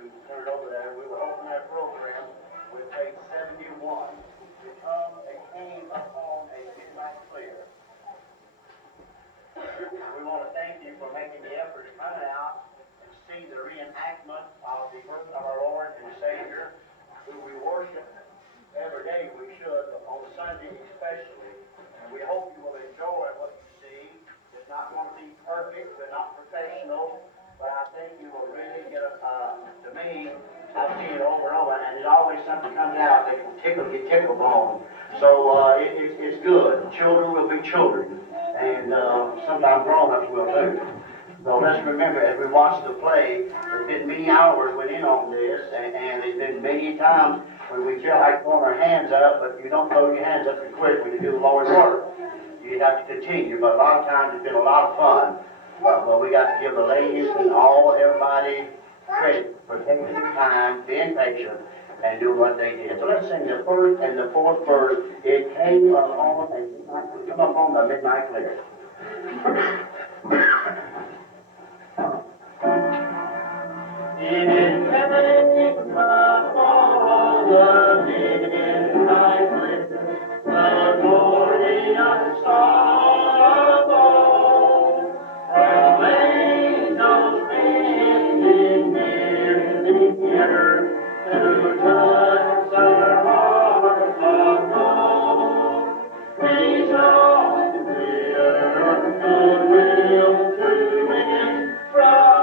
to turn it over there, we will open our program with page 71. Become a king upon a midnight clear. We want to thank you for making the effort to come out and see the reenactment of the birth of our Lord and Savior, who we worship every day. We should, on Sunday especially. And we hope you will enjoy what you see. It's not going to be perfect, we're not professional, but I think you will really get to me, I've seen it over and over, and there's always something comes out that can get tickled on. So it's good. Children will be children, and sometimes grown-ups will too. So let's remember, as we watch the play, there's been many hours went in on this, and there's been many times when we feel like throwing our hands up, but you don't throw your hands up and quit when you do the Lord's work. You have to continue, but a lot of times it's been a lot of fun. But we got to give the ladies and everybody credit for taking the time, being patient, and doing what they did. So let's sing the first and the fourth verse. It came upon the midnight clear. It came upon the midnight clear, the glorious star above, from angels bending near the earth to touch their hearts of gold. Rejoice with goodwill to men from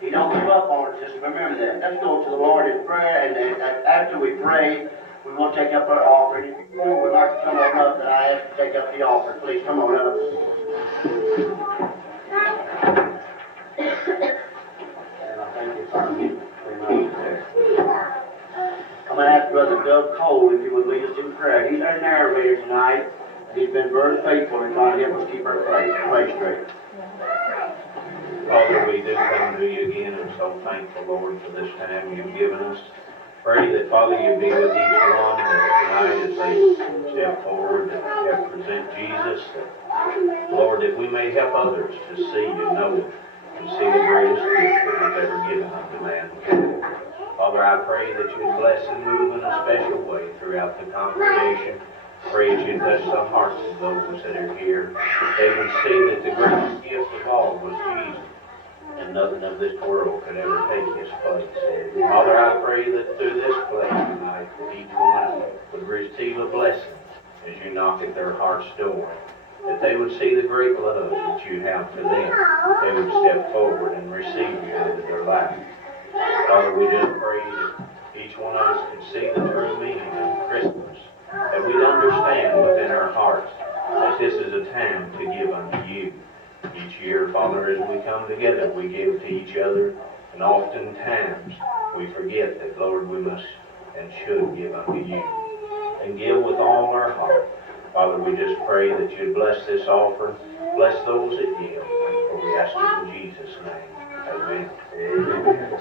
He don't give up on us. Just remember that. Let's go to the Lord in prayer, and after we pray, we want to take up our offering. If you would like to come on up, then I ask to take up the offering. Please come on up. And I thank you for me. I'm going to ask Brother Doug Cole if he would lead us in prayer. He's our narrator tonight. He's been very faithful in trying to help us keep our place straight. Father, we do come to you again and so thankful, Lord, for this time you've given us. Pray that, Father, you be with each one tonight as they step forward and help present Jesus. That, Lord, that we may help others to see and know, to see the greatest gift that you've ever given unto man. Father, I pray that you'd bless and move in a special way throughout the congregation. Pray that you'd touch the hearts of those that are here. They would see that the greatest gift of all was Jesus, and nothing of this world could ever take his place. Father, I pray that through this place tonight, that each one would receive a blessing as you knock at their heart's door, that they would see the great love that you have for them. They would step forward and receive you into their life. Father, we just pray that each one of us could see the true meaning of Christmas, that we'd understand within our hearts that this is a time to give unto you. Each year, Father, as we come together, we give to each other, and oftentimes we forget that, Lord, we must and should give unto you, and give with all our heart. Father, we just pray that you'd bless this offering, bless those that give, for we ask it in Jesus' name. Amen. Amen.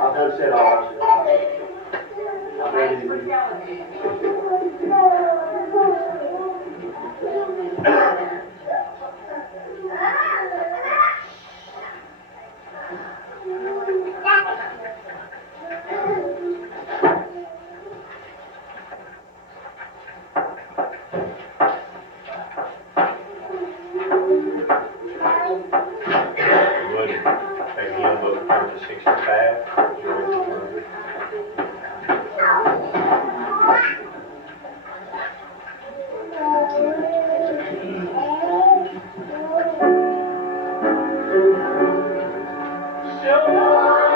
I've done said all I said. I've done anything. Would take a young book turn to 65. George Murray.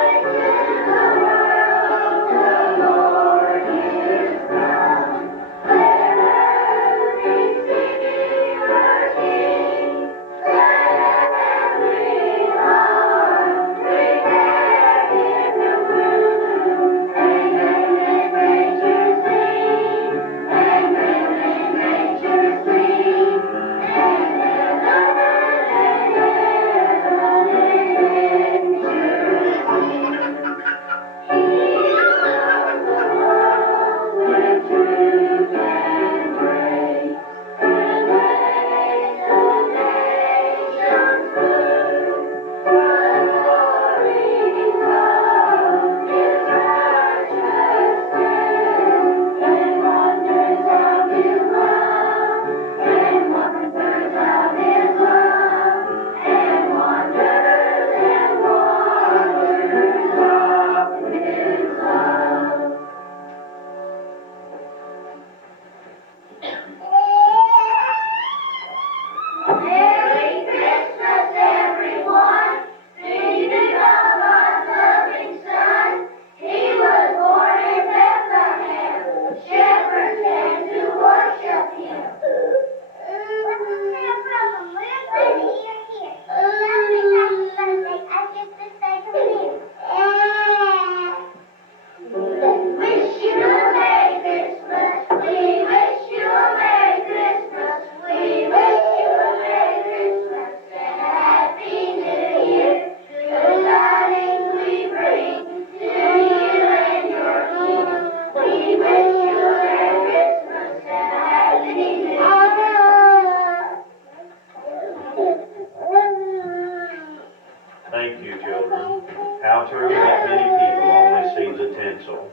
Thank you, children. How true that many people only see the tinsel,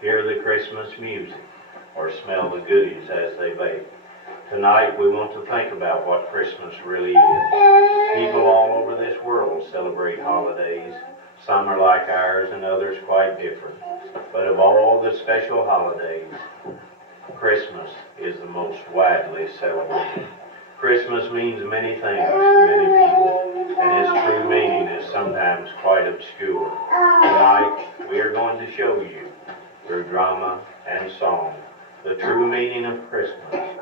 hear the Christmas music, or smell the goodies as they bake. Tonight we want to think about what Christmas really is. People all over this world celebrate holidays. Some are like ours and others quite different. But of all the special holidays, Christmas is the most widely celebrated. Christmas means many things to many people, and its true meaning is sometimes obscure. Tonight, we are going to show you, through drama and song, the true meaning of Christmas.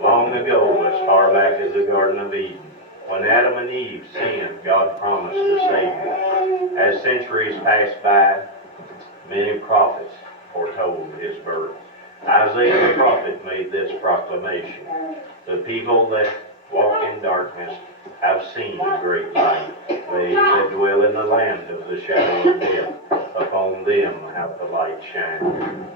Long ago, as far back as the Garden of Eden, when Adam and Eve sinned, God promised a Savior. As centuries passed by, many prophets foretold his birth. Isaiah the prophet made this proclamation: the people that walk in darkness have seen a great light. They that dwell in the land of the shadow of death, upon them hath the light shined.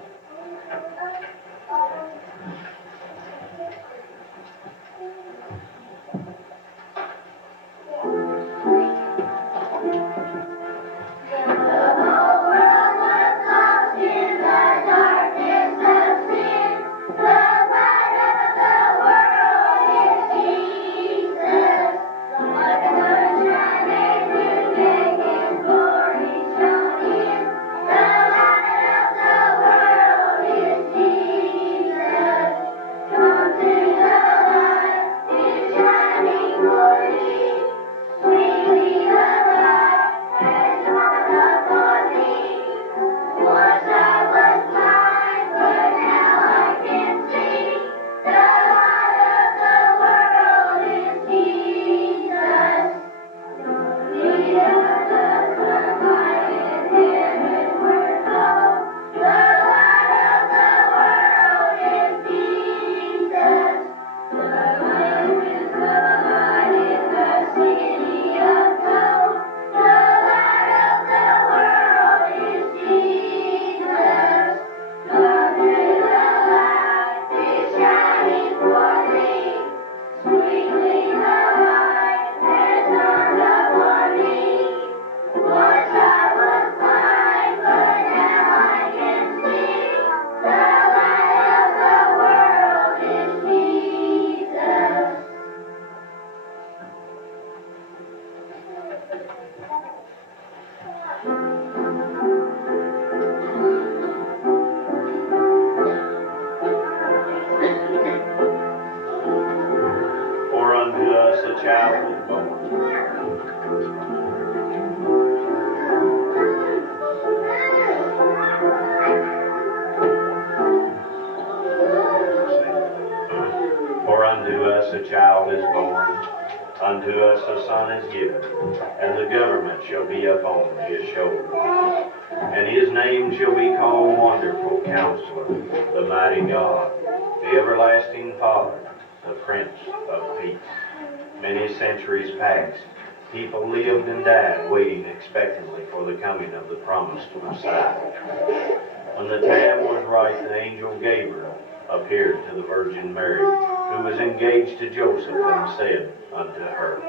For unto us a child is born. For unto us a child is born, unto us a son is given, and the government shall be upon his shoulder. And his name shall be called Wonderful Counselor, the Mighty God, the Everlasting Father, the Prince of Peace. Many centuries passed. People lived and died waiting expectantly for the coming of the promised Messiah. When the time was right, the angel Gabriel appeared to the Virgin Mary, who was engaged to Joseph, and said unto her,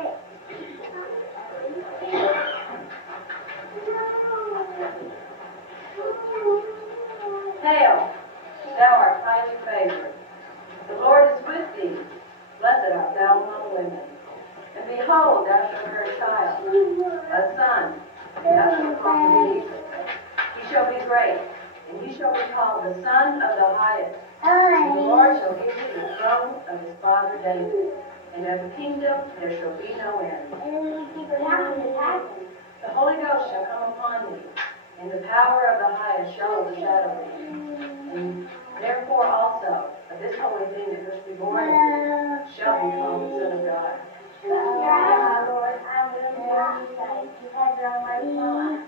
Hail, thou art highly favored. The Lord is with thee. Blessed art thou among women. And behold, thou shalt bear a child, a son, and thou shalt call him Jesus. He shall be great, and he shall be called the Son of the Highest. And the Lord shall give thee the throne of his father David, and of the kingdom there shall be no end. The Holy Ghost shall come upon thee, and the power of the Highest shall overshadow thee. And therefore also, of this holy thing that must be born of thee, shall be called the Son of God. My Lord, I will hear you say, you have your way, Lord.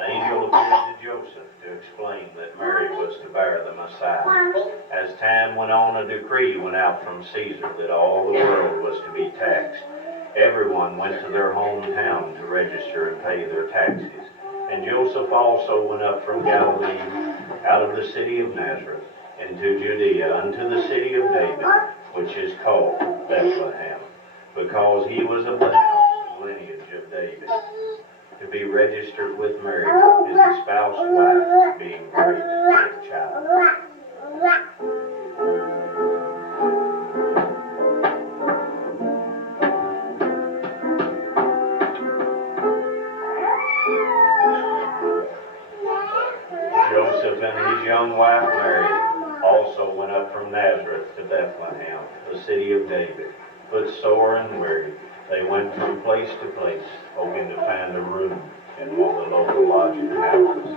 the angel appeared to Joseph to explain that Mary was to bear the Messiah. As time went on, a decree went out from Caesar that all the world was to be taxed. Everyone went to their hometown to register and pay their taxes. And Joseph also went up from Galilee, out of the city of Nazareth, into Judea, unto the city of David, which is called Bethlehem, because he was of the house and lineage of David. to be registered with Mary, his spouse wife, being great with child. Joseph and his young wife Mary also went up from Nazareth to Bethlehem, the city of David. Footsore and weary, they went from place to place, hoping to find a room in one of the local lodging houses.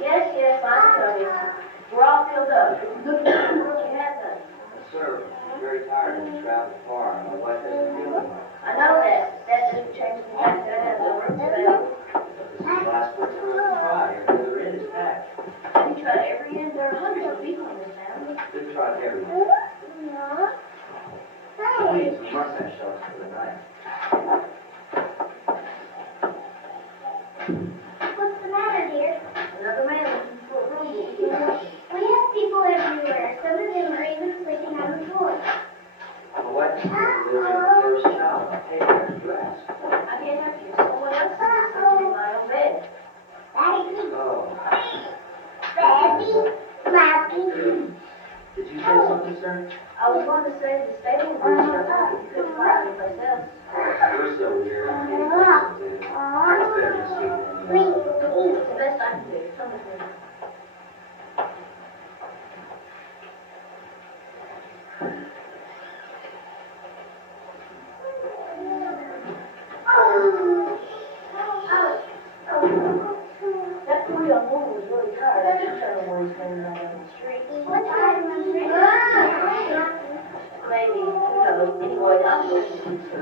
Yes, I'm coming. We're all filled up. Look at what you have done. Sir, I'm very tired and traveled far. My wife doesn't feel well. I know that. That doesn't change the fact that I have no rooms available. This is the last place for us to try. Every other end is packed. Have you tried every end? There are hundreds of people in this town. We've tried everything. Please, we must have shelter for the night. What's the matter, dear? Another man looking for a room. We have people everywhere. Some of them are even sleeping on the floor. My wife is delivering her first child. I'll take her if you ask. I can't help you. Someone else is sleeping in my own bed. Daddy, Oh, Daddy, did you say something, sir? I was going to say the stable was shut up. You couldn't find anyplace else. We're so weird. It's better to sleep in the It's the best I can do. Come with me. That poor young woman was really tired. I should tell her what he's standing out on the street. what's that? Maybe, who knows? Anyway, I'm going to do so.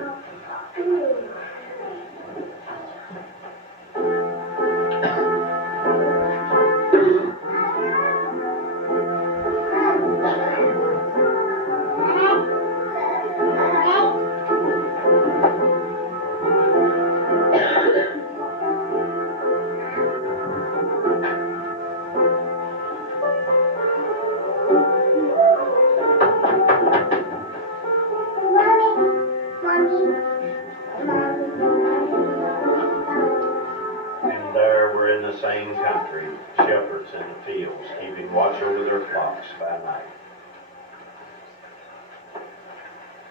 And there were in the same country shepherds in the fields, keeping watch over their flocks by night.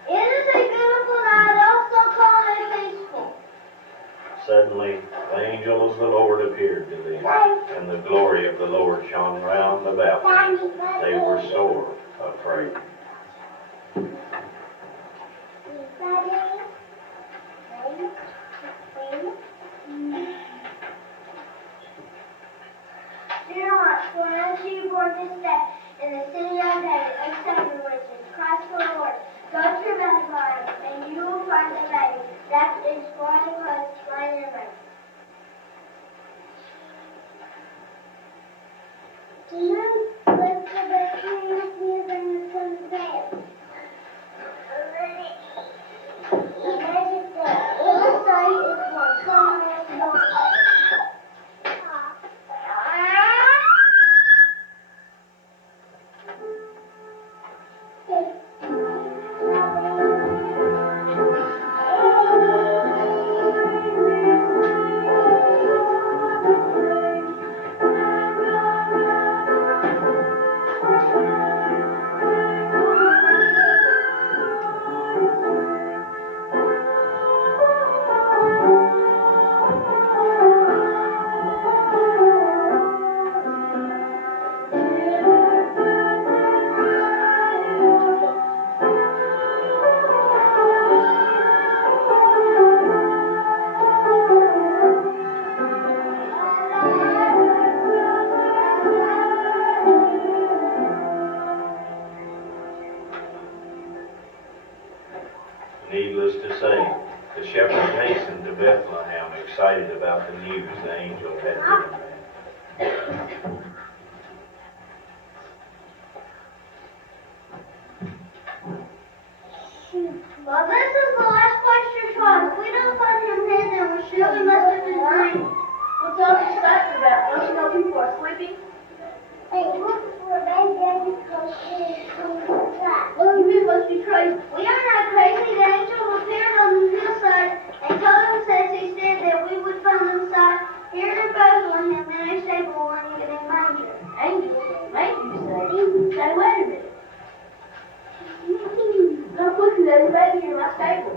It is a beautiful night, also calm and peaceful. Suddenly the angel of the Lord appeared to them, and the glory of the Lord shone round about them. They were sore afraid. Fear not, for unto you born this day in the city of David a Savior, which is Christ the Lord. Go to Bethlehem, and you will find the baby wrapped in swaddling clothes, lying in a manger. Jesus was the Bethlehem of the son of David. Imagine that in the sight is born someone else knows. Needless to say, the shepherds hastened to Bethlehem, excited about the news the angel had given them. Well, this is the last place you're trying. If we don't find him here, then we surely must have been dreaming. Well, What's all this excitement about? Don't you know people are sleeping? Hey, look, we're baby Daddy because you men must be crazy. We are not crazy. The angel appeared on the hillside and told us, as he said, that we would find the Messiah here in Bethlehem in a stable lying in a manger. Angel? Manger, you say? Say, wait a minute. Come quickly, there's a baby in my stable.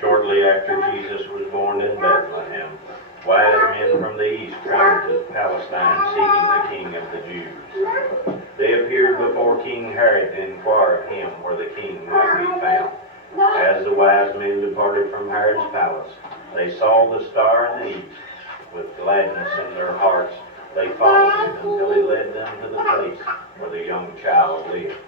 Shortly after Jesus was born in Bethlehem, wise men from the east traveled to Palestine seeking the King of the Jews. They appeared before King Herod to inquire of him where the king might be found. As the wise men departed from Herod's palace, they saw the star in the east. With gladness in their hearts, they followed it until he led them to the place where the young child lived.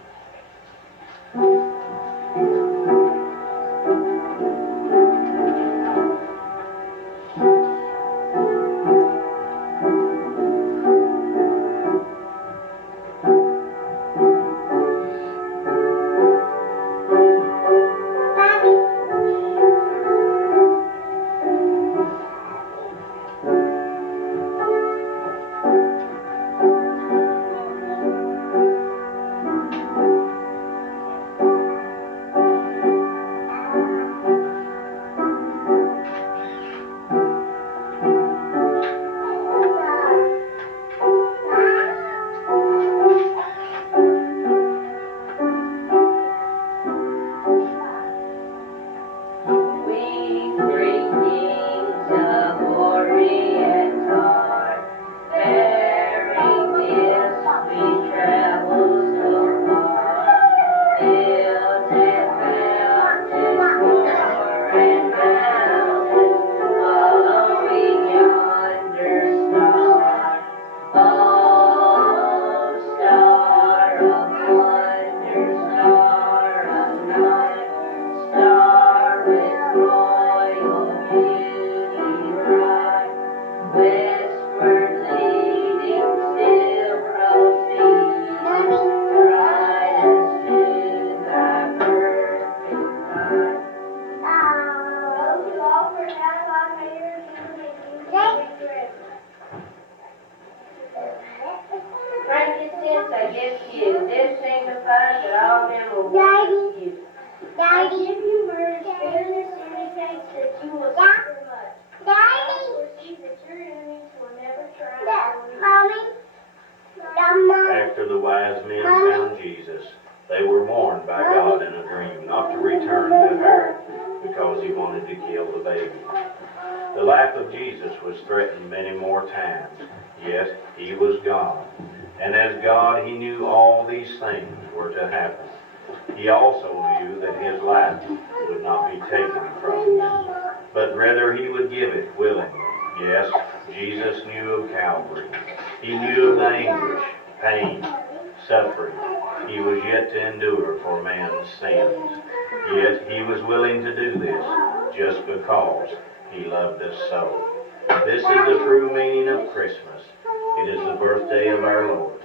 Frankincense I give to you. This signifies that all men will worship you. I give you myrrh, bitterness indicates that you will suffer much. I foresee that your enemies kill the baby. The life of Jesus was threatened many more times, yet he was God. And as God, he knew all these things were to happen. He also knew that his life would not be taken from him, but rather he would give it willingly. Yes, Jesus knew of Calvary. He knew of the anguish, pain, suffering he was yet to endure for man's sins. Yet he was willing to do this just because he loved us so. This is the true meaning of Christmas. It is the birthday of our Lord.